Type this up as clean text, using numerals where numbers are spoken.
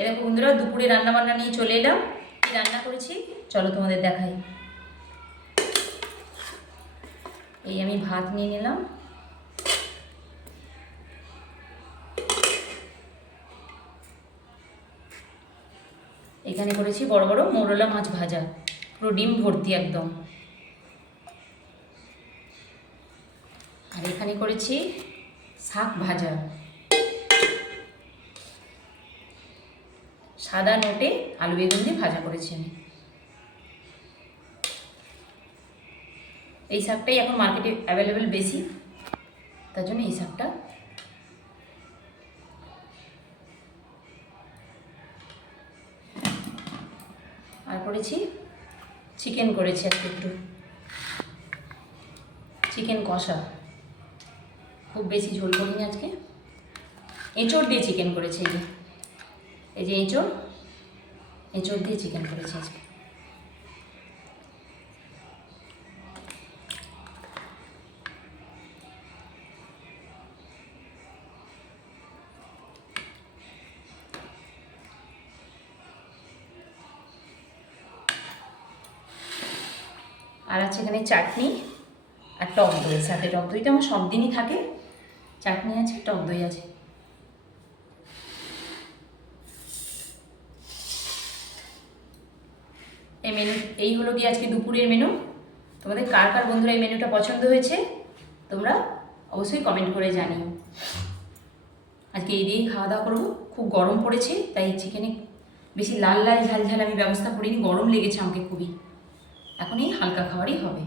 এরকম বন্ধুরা দুপুরে রান্না বান্না নিয়ে চলে এলাম। কি রান্না করেছি চলো তোমাদের দেখাই। এই আমি ভাত নিয়ে নিলাম, এখানে করেছি বড় বড় মোরলা মাছ ভাজা, পুরো ডিম ভর্তি একদম। আর এখানে করেছি শাক ভাজা, সাদা নোটে আলু বেগুন দিয়ে ভাজা করেছি আমি। এই শাকটাই এখন মার্কেটে অ্যাভেলেবেল বেশি, তার জন্য এই শাকটা। আর করেছি চিকেন, করেছি একটু চিকেন কষা, খুব বেশি ঝোল করিনি আজকে। এঁচড় দিয়ে চিকেন করেছি, এই যে এঁচড় দিয়ে চিকেন করেছি আজকে। আর আছে এখানে চাটনি আর টক দই, সাথে টক দইটা আমার সব দিনই থাকে। চাটনি আছে, টক দই আছে। এই মেনু, এই হলো কি আজকে দুপুরের মেনু। তোমাদের কার কার বন্ধুরা এই মেনুটা পছন্দ হয়েছে তোমরা অবশ্যই কমেন্ট করে জানিও। আজকে এই দিয়েই খাওয়া দাওয়া করবো। খুব গরম পড়েছে, তাই চিকেনে বেশি লাল লাল ঝাল ঝাল আমি ব্যবস্থা করিনি, গরম লেগেছে আমাকে খুবই। এখন এই হালকা খাবারই হবে।